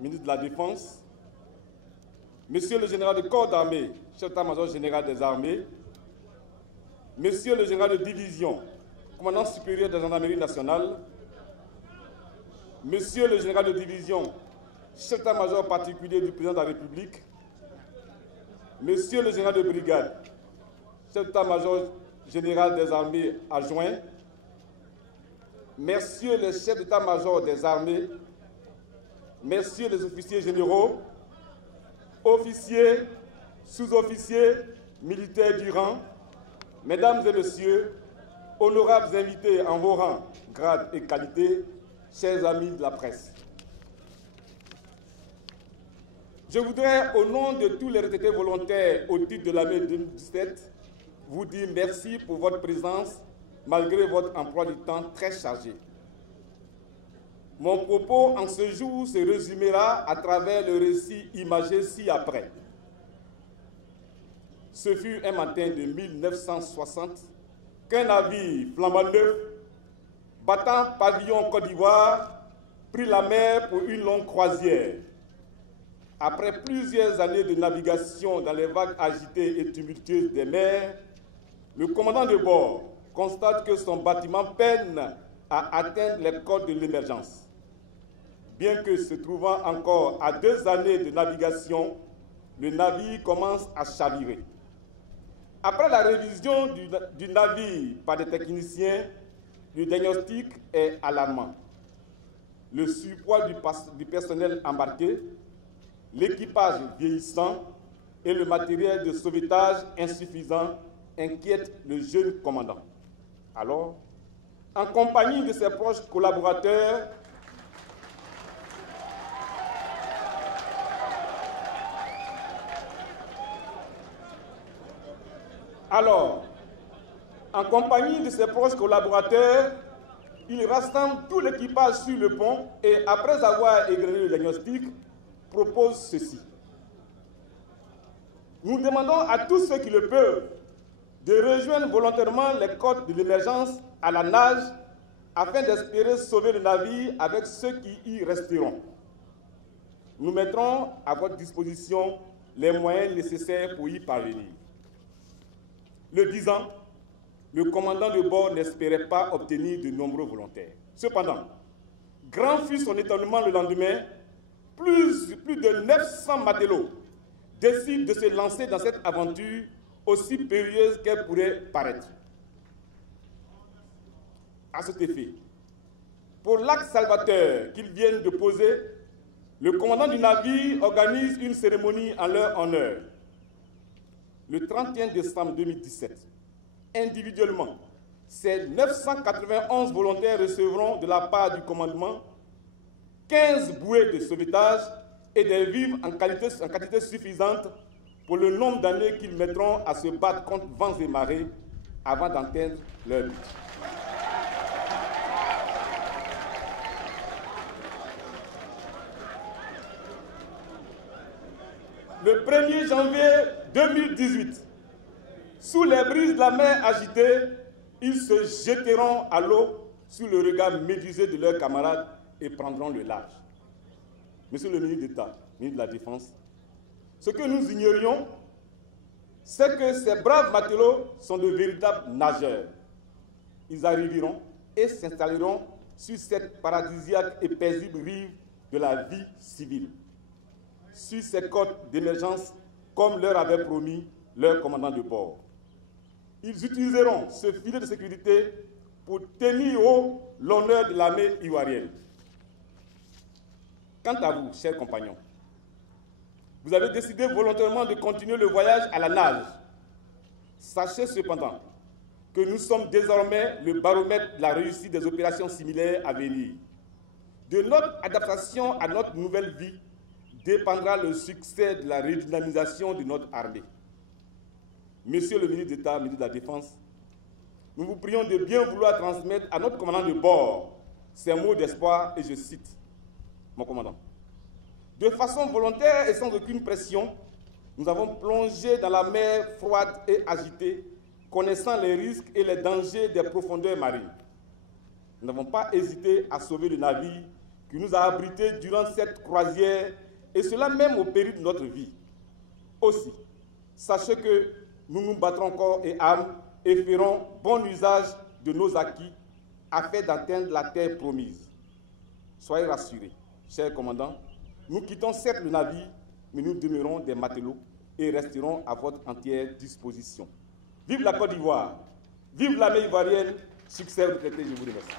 ministre de la Défense, Monsieur le général de corps d'armée, chef d'état-major général des armées, Monsieur le général de division, commandant supérieur de la gendarmerie nationale, Monsieur le général de division, chef d'état-major particulier du président de la République, Monsieur le général de brigade, chef d'état-major général des armées adjoints, Messieurs les chefs d'état-major des armées, Messieurs les officiers généraux, officiers, sous-officiers, militaires du rang, Mesdames et Messieurs, honorables invités en vos rangs, grades et qualités, chers amis de la presse. Je voudrais, au nom de tous les retraités volontaires au titre de l'année 2017, vous dire merci pour votre présence malgré votre emploi du temps très chargé. Mon propos en ce jour se résumera à travers le récit imagé ci-après. Ce fut un matin de 1960 qu'un navire flambant neuf, battant pavillon Côte d'Ivoire, prit la mer pour une longue croisière. Après plusieurs années de navigation dans les vagues agitées et tumultueuses des mers, le commandant de bord constate que son bâtiment peine à atteindre les côtes de l'émergence. Bien que se trouvant encore à 2 années de navigation, le navire commence à chavirer. Après la révision du navire par des techniciens, le diagnostic est alarmant. Le surpoids du personnel embarqué, l'équipage vieillissant et le matériel de sauvetage insuffisant inquiètent le jeune commandant. Alors, en compagnie de ses proches collaborateurs, il rassemble tout l'équipage sur le pont et, après avoir égrené le diagnostic, propose ceci. Nous demandons à tous ceux qui le peuvent de rejoindre volontairement les côtes de l'émergence à la nage afin d'espérer sauver le navire avec ceux qui y resteront. Nous mettrons à votre disposition les moyens nécessaires pour y parvenir. Le disant, le commandant de bord n'espérait pas obtenir de nombreux volontaires. Cependant, grand fut son étonnement le lendemain, plus de 900 matelots décident de se lancer dans cette aventure aussi périlleuse qu'elle pourrait paraître. À cet effet, pour l'acte salvateur qu'ils viennent de poser, le commandant du navire organise une cérémonie en leur honneur. Le 31 décembre 2017, individuellement, ces 991 volontaires recevront de la part du commandement 15 bouées de sauvetage et des vivres en quantité suffisante pour le nombre d'années qu'ils mettront à se battre contre vents et marées avant d'atteindre leur but. Le 1er janvier 2018, sous les brises de la mer agitée, ils se jetteront à l'eau sous le regard médusé de leurs camarades et prendront le large. Monsieur le ministre d'État, ministre de la Défense, ce que nous ignorions, c'est que ces braves matelots sont de véritables nageurs. Ils arriveront et s'installeront sur cette paradisiaque et paisible rive de la vie civile, sur ces côtes d'émergence, comme leur avait promis leur commandant de bord. Ils utiliseront ce filet de sécurité pour tenir haut l'honneur de l'armée ivoirienne. Quant à vous, chers compagnons, vous avez décidé volontairement de continuer le voyage à la nage. Sachez cependant que nous sommes désormais le baromètre de la réussite des opérations similaires à venir. De notre adaptation à notre nouvelle vie dépendra le succès de la redynamisation de notre armée. Monsieur le ministre d'État, ministre de la Défense, nous vous prions de bien vouloir transmettre à notre commandant de bord ces mots d'espoir, et je cite, mon commandant. De façon volontaire et sans aucune pression, nous avons plongé dans la mer froide et agitée, connaissant les risques et les dangers des profondeurs marines. Nous n'avons pas hésité à sauver le navire qui nous a abrités durant cette croisière, et cela même au péril de notre vie. Aussi, sachez que nous nous battrons corps et âme et ferons bon usage de nos acquis afin d'atteindre la terre promise. Soyez rassurés, chers commandants, nous quittons certes le navire, mais nous demeurons des matelots et resterons à votre entière disposition. Vive la Côte d'Ivoire, vive l'armée ivoirienne, succès au traité, je vous remercie.